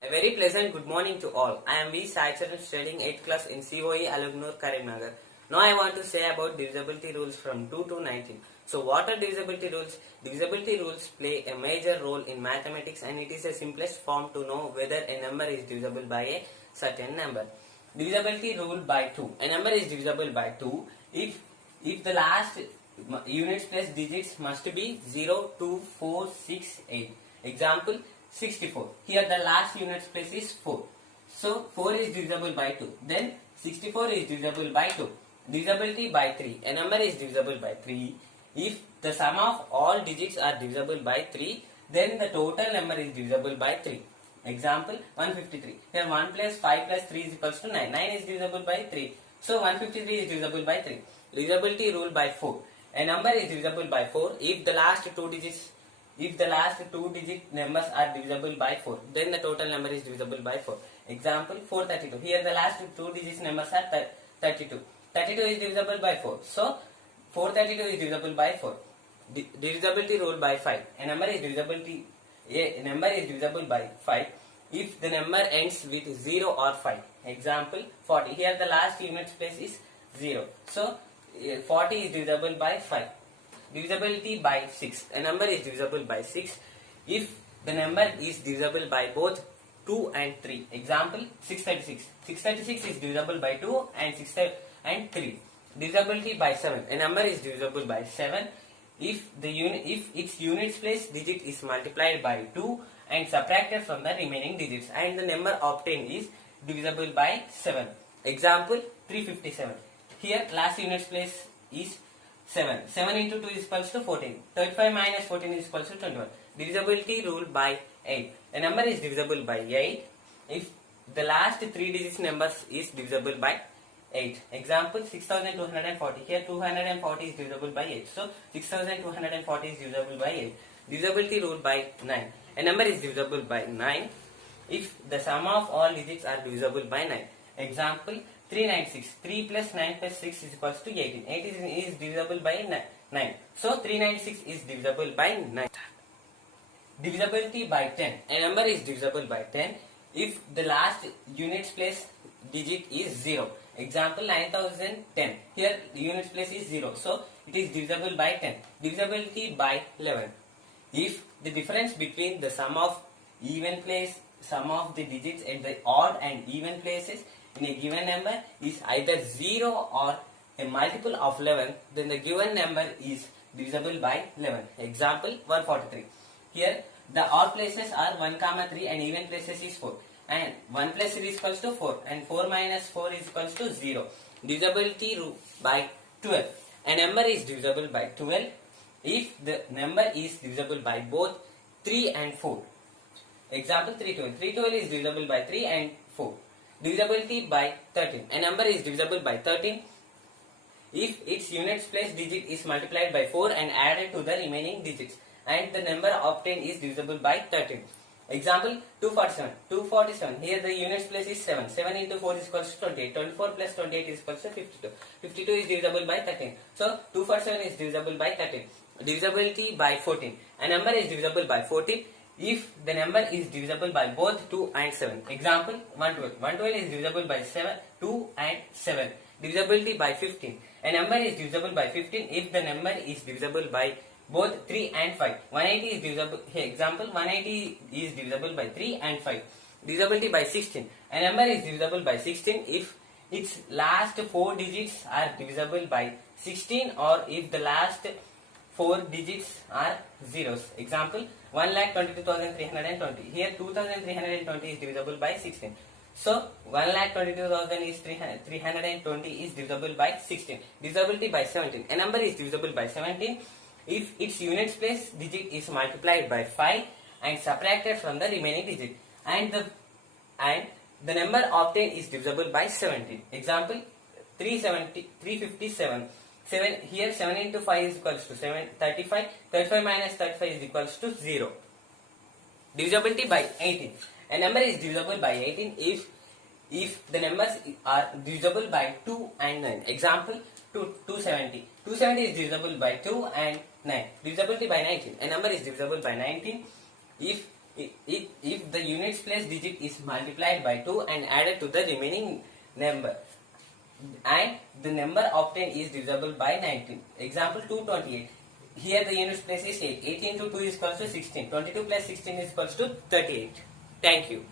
A very pleasant good morning to all. I am V.Sai Charan studying 8th class in COE Alagnur, Karimnagar. Now I want to say about divisibility rules from 2 to 19. So what are divisibility rules? Divisibility rules play a major role in mathematics and it is the simplest form to know whether a number is divisible by a certain number. Divisibility rule by 2. A number is divisible by 2 if the last units place digits must be 0, 2, 4, 6, 8. Example 64. Here the last units place is 4. So 4 is divisible by 2. Then 64 is divisible by 2. Divisibility by 3. A number is divisible by 3 if the sum of all digits are divisible by 3, then the total number is divisible by 3. Example 153. Here 1 plus 5 plus 3 is equals to 9. 9 is divisible by 3. So 153 is divisible by 3. Divisibility rule by 4. A number is divisible by 4 if the last two digit numbers are divisible by 4, then the total number is divisible by 4. Example 432. Here the last two digit numbers are 32. 32 is divisible by 4. So 432 is divisible by 4. Divisibility rule by 5. A number is divisible by 5 if the number ends with 0 or 5. Example 40. Here the last unit place is 0. So 40 is divisible by 5. Divisibility by 6. A number is divisible by 6 if the number is divisible by both 2 and 3. Example 636. 636 is divisible by 2 and 3. Divisibility by 7. A number is divisible by 7 if its units place digit is multiplied by 2 and subtracted from the remaining digits and the number obtained is divisible by 7. Example 357. Here last units place is 7. 7 into 2 is equals to 14. 35 minus 14 is equals to 21. Divisibility rule by 8. A number is divisible by 8 if the last 3 digits numbers is divisible by 8. Example 6240. Here 240 is divisible by 8. So 6240 is divisible by 8. Divisibility rule by 9. A number is divisible by 9 if the sum of all digits are divisible by 9. Example 396. 3 plus 9 plus 6 is equals to 18. 18 is divisible by 9. So 396 is divisible by 9. Divisibility by 10. A number is divisible by 10 if the last units place digit is 0. Example 9010. Here the units place is 0. So it is divisible by 10. Divisibility by 11. If the difference between the sum of the digits at the odd and even places in a given number is either 0 or a multiple of 11, then the given number is divisible by 11. Example 143. Here the odd places are 1, 3 and even places is 4. And 1 plus 3 is equals to 4 and 4 minus 4 is equals to 0. Divisibility rule by 12. A number is divisible by 12 if the number is divisible by both 3 and 4. Example 312. 312 is divisible by 3 and 4. Divisibility by 13. A number is divisible by 13 if its units place digit is multiplied by 4 and added to the remaining digits and the number obtained is divisible by 13. Example 247. 247. Here the units place is 7. 7 into 4 is equals to 28. 24 plus 28 is equals to 52. 52 is divisible by 13. So 247 is divisible by 13. Divisibility by 14. A number is divisible by 14 if the number is divisible by both 2 and 7. Example 112. 112 is divisible by 2 and 7. Divisibility by 15. A number is divisible by 15 if the number is divisible by both 3 and 5. 180 is divisible. Here example 180 is divisible by 3 and 5. Divisibility by 16. A number is divisible by 16 if its last 4 digits are divisible by 16 or if the last 4 digits are zeros. Example 1,22,320. Here 2,320 is divisible by 16. So 1,22,320 is divisible by 16. Divisibility by 17. A number is divisible by 17 if its units place digit is multiplied by 5 and subtracted from the remaining digit and the number obtained is divisible by 17. Example 357. 7 here 7 into 5 is equals to 35. 35 minus 35 is equals to 0. Divisibility by 18. A number is divisible by 18 if the numbers are divisible by 2 and 9. Example 270. 270 is divisible by 2 and 9. Divisibility by 19. A number is divisible by 19 if if the units place digit is multiplied by 2 and added to the remaining number, and the number obtained is divisible by 19. Example 228. Here the units place is 8. 8 into 2 is equals to 16. 22 plus 16 is equals to 38. Thank you.